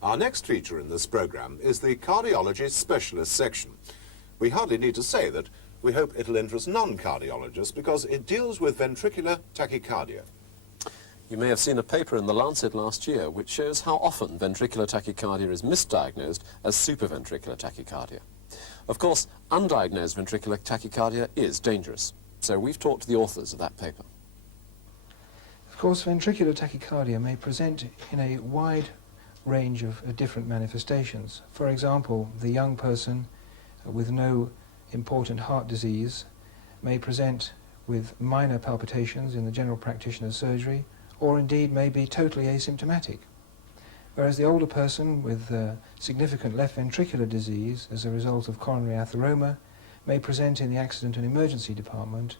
Our next feature in this programme is the cardiology specialist section. We hardly need to say that we hope it'll interest non-cardiologists because it deals with ventricular tachycardia. You may have seen a paper in The Lancet last year which shows how often ventricular tachycardia is misdiagnosed as supraventricular tachycardia. Of course, undiagnosed ventricular tachycardia is dangerous, so we've talked to the authors of that paper. Of course, ventricular tachycardia may present in a wide range of different manifestations. For example, the young person with no important heart disease may present with minor palpitations in the general practitioner's surgery, or indeed may be totally asymptomatic. Whereas the older person with significant left ventricular disease as a result of coronary atheroma may present in the accident and emergency department,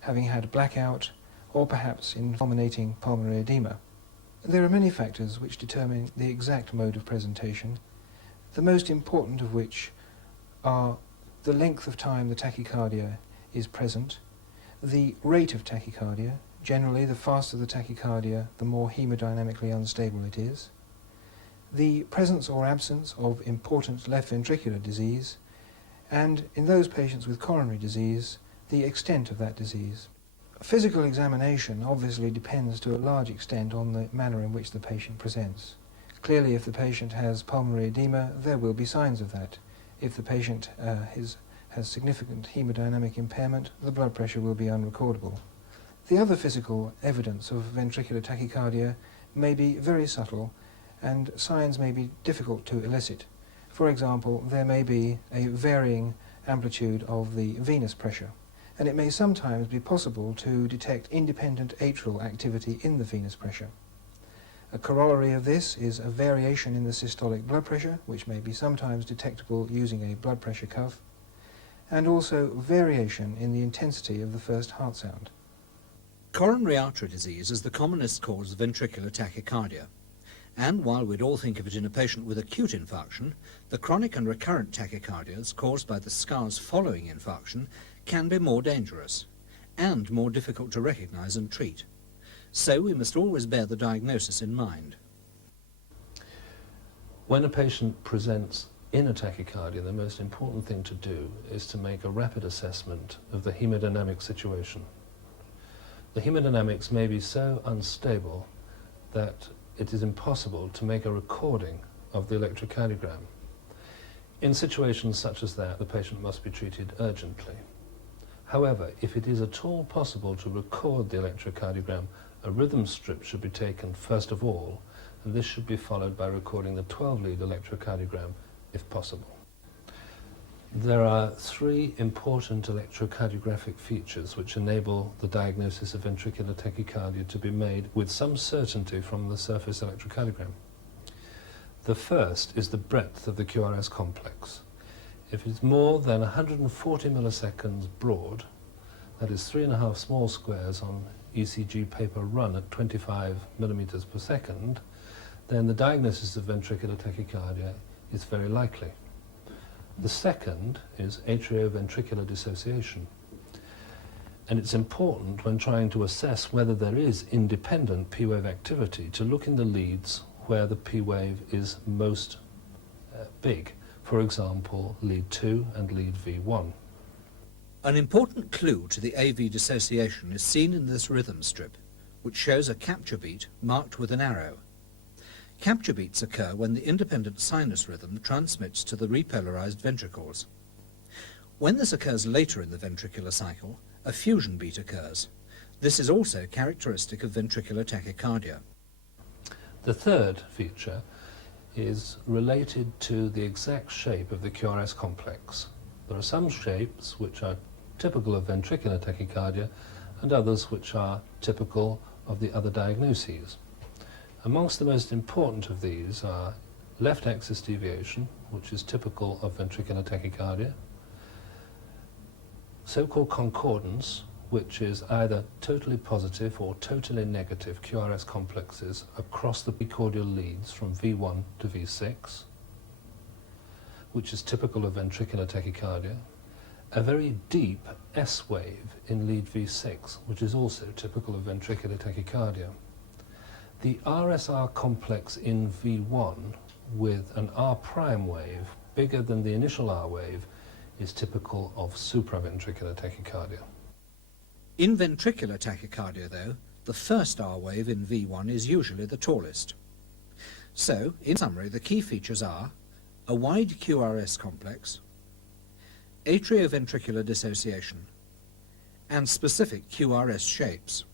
having had blackout or perhaps in fulminating pulmonary edema. There are many factors which determine the exact mode of presentation, the most important of which are the length of time the tachycardia is present, the rate of tachycardia. Generally, the faster the tachycardia, the more hemodynamically unstable it is, the presence or absence of important left ventricular disease, and in those patients with coronary disease, the extent of that disease. Physical examination obviously depends to a large extent on the manner in which the patient presents. Clearly, if the patient has pulmonary edema, there will be signs of that. If the patient has significant hemodynamic impairment, the blood pressure will be unrecordable. The other physical evidence of ventricular tachycardia may be very subtle, and signs may be difficult to elicit. For example, there may be a varying amplitude of the venous pressure, and it may sometimes be possible to detect independent atrial activity in the venous pressure. A corollary of this is a variation in the systolic blood pressure, which may be sometimes detectable using a blood pressure cuff, and also variation in the intensity of the first heart sound. Coronary artery disease is the commonest cause of ventricular tachycardia, and while we'd all think of it in a patient with acute infarction, the chronic and recurrent tachycardias caused by the scars following infarction can be more dangerous and more difficult to recognize and treat. So we must always bear the diagnosis in mind. When a patient presents in a tachycardia, the most important thing to do is to make a rapid assessment of the hemodynamic situation. The hemodynamics may be so unstable that it is impossible to make a recording of the electrocardiogram. In situations such as that, the patient must be treated urgently. However, if it is at all possible to record the electrocardiogram, a rhythm strip should be taken first of all, and this should be followed by recording the 12-lead electrocardiogram if possible. There are three important electrocardiographic features which enable the diagnosis of ventricular tachycardia to be made with some certainty from the surface electrocardiogram. The first is the breadth of the QRS complex. If it's more than 140 milliseconds broad, that is 3.5 small squares on ECG paper run at 25 millimeters per second, then the diagnosis of ventricular tachycardia is very likely. The second is atrioventricular dissociation, and it's important when trying to assess whether there is independent P-wave activity to look in the leads where the P-wave is most big, for example lead 2 and lead V1. An important clue to the AV dissociation is seen in this rhythm strip, which shows a capture beat marked with an arrow. Capture beats occur when the independent sinus rhythm transmits to the repolarized ventricles. When this occurs later in the ventricular cycle, a fusion beat occurs. This is also characteristic of ventricular tachycardia. The third feature is related to the exact shape of the QRS complex. There are some shapes which are typical of ventricular tachycardia and others which are typical of the other diagnoses. Amongst the most important of these are left axis deviation, which is typical of ventricular tachycardia, so-called concordance, which is either totally positive or totally negative QRS complexes across the precordial leads from V1 to V6, which is typical of ventricular tachycardia, a very deep S wave in lead V6, which is also typical of ventricular tachycardia. The RSR complex in V1, with an R prime wave bigger than the initial R wave is typical of supraventricular tachycardia. In ventricular tachycardia, though, the first R wave in V1 is usually the tallest. So, in summary, the key features are a wide QRS complex, atrioventricular dissociation, and specific QRS shapes.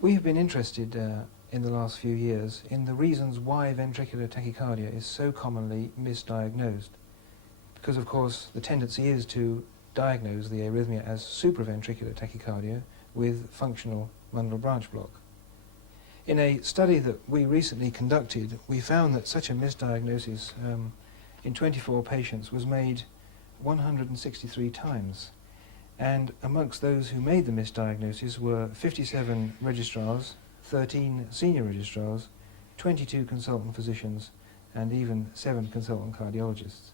We have been interested in the last few years in the reasons why ventricular tachycardia is so commonly misdiagnosed. Because, of course, the tendency is to diagnose the arrhythmia as supraventricular tachycardia with functional bundle branch block. In a study that we recently conducted, we found that such a misdiagnosis in 24 patients was made 163 times. And amongst those who made the misdiagnosis were 57 registrars, 13 senior registrars, 22 consultant physicians, and even 7 consultant cardiologists.